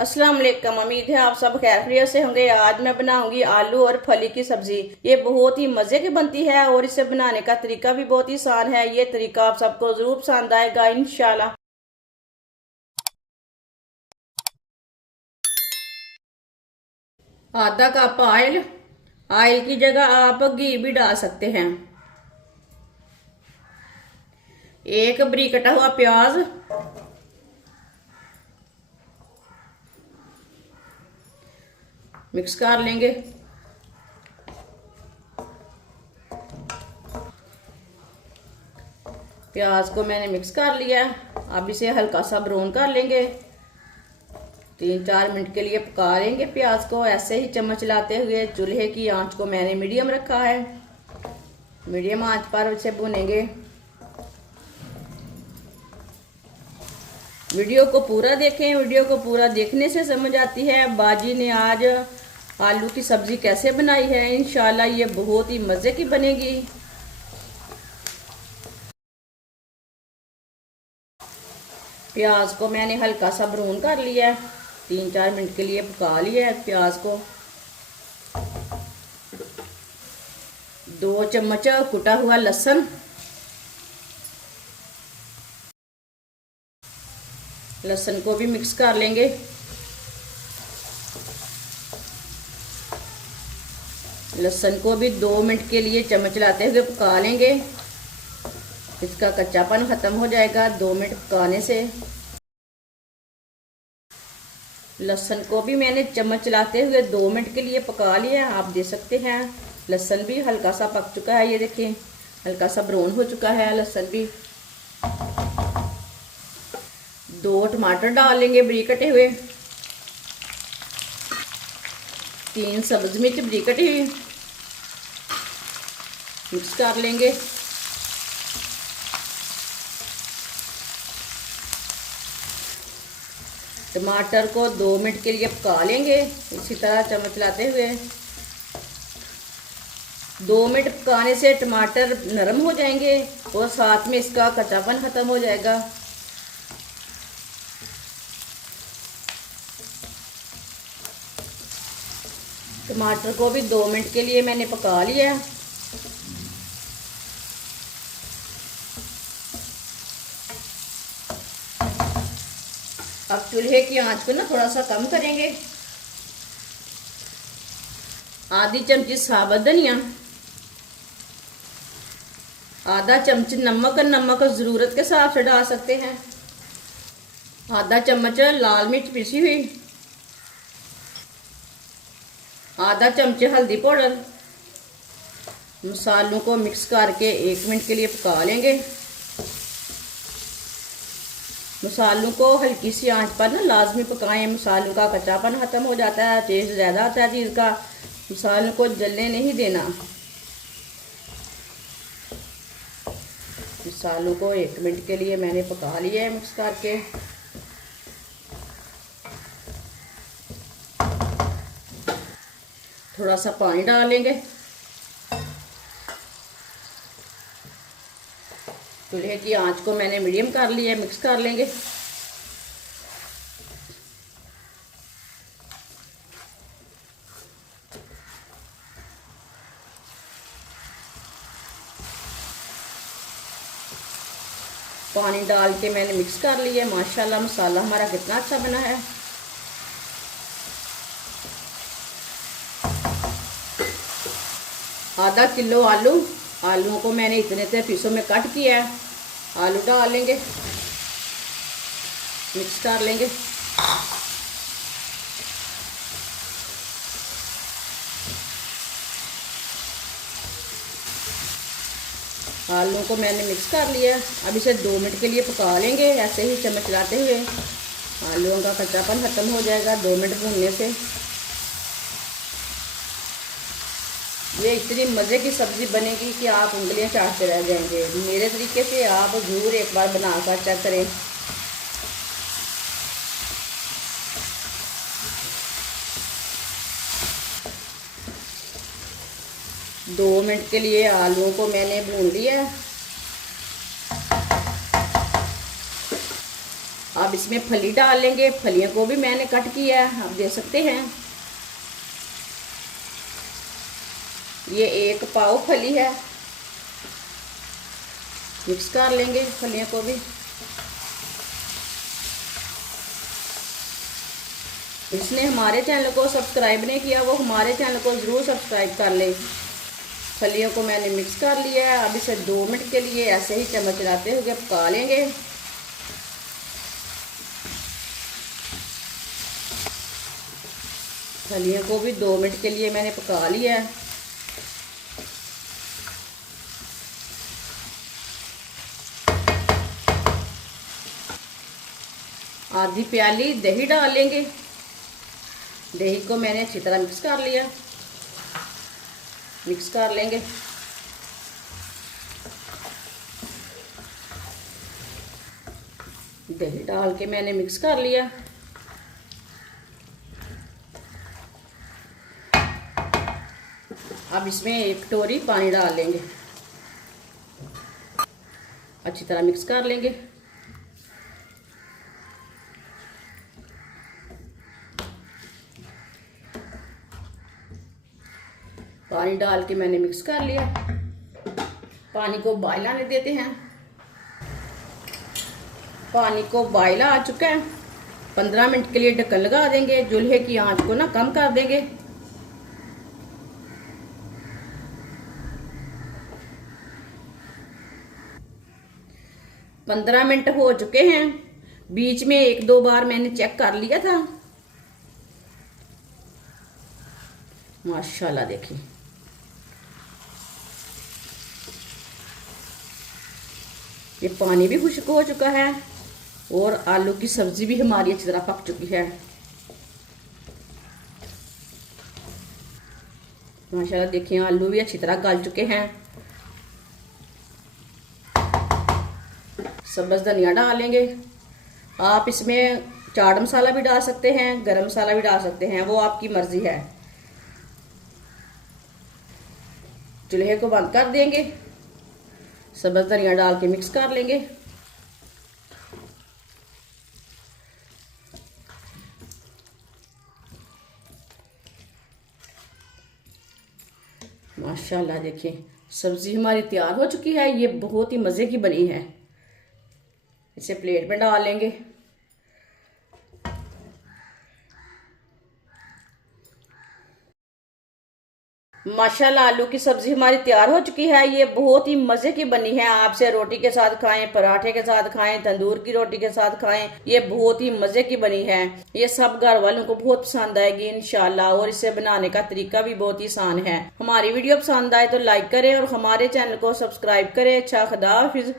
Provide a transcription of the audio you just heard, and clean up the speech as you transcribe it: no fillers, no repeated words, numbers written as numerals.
अस्सलाम वालेकुम। उम्मीद है आप सब खैरियत से होंगे। आज मैं बनाऊंगी आलू और फली की सब्जी। ये बहुत ही मजे की बनती है और इसे बनाने का तरीका भी बहुत ही आसान है। ये तरीका आप सबको जरूर पसंद आएगा इंशाल्लाह। आधा कप ऑयल, ऑयल की जगह आप घी भी डाल सकते हैं। एक बारीक कटा हुआ प्याज, मिक्स कर लेंगे। प्याज को मैंने मिक्स कर लिया। अब इसे हल्का सा ब्राउन कर लेंगे। 3-4 मिनट के लिए पका लेंगे प्याज को, ऐसे ही चम्मच लाते हुए। चूल्हे की आंच को मैंने मीडियम रखा है। मीडियम आंच पर इसे भुनेंगे। वीडियो को पूरा देखें। वीडियो को पूरा देखने से समझ आती है बाजी ने आज आलू की सब्जी कैसे बनाई है। इंशाल्लाह ये बहुत ही मजे की बनेगी। प्याज को मैंने हल्का सा ब्राउन कर लिया है। 3-4 मिनट के लिए पका लिया है प्याज को। 2 चम्मच कुटा हुआ लहसुन, लहसुन को भी मिक्स कर लेंगे। लहसुन को भी 2 मिनट के लिए चम्मच लाते हुए पका लेंगे। इसका कच्चापन खत्म हो जाएगा 2 मिनट पकाने से। लहसुन को भी मैंने चम्मच चलाते हुए 2 मिनट के लिए पका लिया। आप देख सकते हैं लहसुन भी हल्का सा पक चुका है। ये देखिए हल्का सा ब्राउन हो चुका है लहसुन भी। 2 टमाटर डाल लेंगे बारीक कटे हुए। 3 सब्ज मिर्च बारीक कटी हुई, मिक्स कर लेंगे। टमाटर को 2 मिनट के लिए पका लेंगे इसी तरह चम्मच लाते हुए। 2 मिनट पकाने से टमाटर नरम हो जाएंगे और साथ में इसका कच्चापन खत्म हो जाएगा। टमाटर को भी 2 मिनट के लिए मैंने पका लिया। अब चूल्हे की आंच को ना थोड़ा सा कम करेंगे। आधी चमची साबुत धनिया, आधा चम्मच नमक, नमक जरूरत के हिसाब से डाल सकते हैं। आधा चम्मच लाल मिर्च पिसी हुई, आधा चमच हल्दी पाउडर। मसालों को मिक्स करके 1 मिनट के लिए पका लेंगे। मसालों को हल्की सी आंच पर ना लाजमी पकाएं। मसालों का कच्चापन खत्म हो जाता है, टेस्ट ज़्यादा आता है चीज़ का। मसालों को जलने नहीं देना। मसालों को 1 मिनट के लिए मैंने पका लिया है मिक्स करके। थोड़ा सा पानी डालेंगे। चूल्हे की आंच को मैंने मीडियम कर लिया है, मिक्स कर लेंगे। पानी डाल के मैंने मिक्स कर लिया है। माशाल्लाह मसाला हमारा कितना अच्छा बना है। आधा किलो आलूओं को मैंने इतने से पीसों में कट किया है। आलू डाल लेंगे, मिक्स कर लेंगे। आलू को मैंने मिक्स कर लिया। अब इसे 2 मिनट के लिए पका लेंगे ऐसे ही चम्मच चलाते हुए। आलूओं का कच्चापन खत्म हो जाएगा 2 मिनट भूनने से। ये इतनी मज़े की सब्ज़ी बनेगी कि आप उंगलियां चाटते रह जाएंगे। मेरे तरीके से आप ज़रूर एक बार बनाकर चेक करें। दो मिनट के लिए आलूओं को मैंने भून लिया। अब अब इसमें फली डाल लेंगे। फलियों को भी मैंने कट किया है, आप देख सकते हैं। ये 1 पाव फली है। मिक्स कर लेंगे फलियों को भी। जिसने हमारे चैनल को सब्सक्राइब नहीं किया वो हमारे चैनल को ज़रूर सब्सक्राइब कर ले। फलियों को मैंने मिक्स कर लिया है। अब इसे 2 मिनट के लिए ऐसे ही चम्मच चलाते हुए पका लेंगे। फलियों को भी 2 मिनट के लिए मैंने पका लिया है। आधी प्याली दही डाल लेंगे। दही को मैंने अच्छी तरह मिक्स कर लिया। मिक्स कर लेंगे। दही डाल के मैंने मिक्स कर लिया। अब इसमें 1 कटोरी पानी डाल लेंगे। अच्छी तरह मिक्स कर लेंगे। पानी डाल के मैंने मिक्स कर लिया। पानी को बॉयल आने देते हैं। पानी को बॉयल आ चुका है। 15 मिनट के लिए ढक्कन लगा देंगे। चूल्हे की आंच को ना कम कर देंगे। पंद्रह मिनट हो चुके हैं। बीच में 1-2 बार मैंने चेक कर लिया था। माशाल्लाह देखिए, ये पानी भी खुश्क हो चुका है और आलू की सब्जी भी हमारी अच्छी तरह पक चुकी है। माशाल्लाह देखिए, आलू भी अच्छी तरह गल चुके हैं। सब्ज़ धनिया डालेंगे। आप इसमें चाट मसाला भी डाल सकते हैं, गरम मसाला भी डाल सकते हैं, वो आपकी मर्जी है। चूल्हे को बंद कर देंगे। सब्ज़ धनिया डाल के मिक्स कर लेंगे। माशाल्लाह देखिए, सब्जी हमारी तैयार हो चुकी है। ये बहुत ही मज़े की बनी है। इसे प्लेट में डाल लेंगे। माशाल्लाह आलू की सब्जी हमारी तैयार हो चुकी है। ये बहुत ही मज़े की बनी है। आपसे रोटी के साथ खाएं, पराठे के साथ खाएं, तंदूर की रोटी के साथ खाएं। ये बहुत ही मज़े की बनी है। ये सब घर वालों को बहुत पसंद आएगी इंशाल्लाह। और इसे बनाने का तरीका भी बहुत ही आसान है। हमारी वीडियो पसंद आए तो लाइक करें और हमारे चैनल को सब्सक्राइब करें। अच्छा, खुदा हाफिज।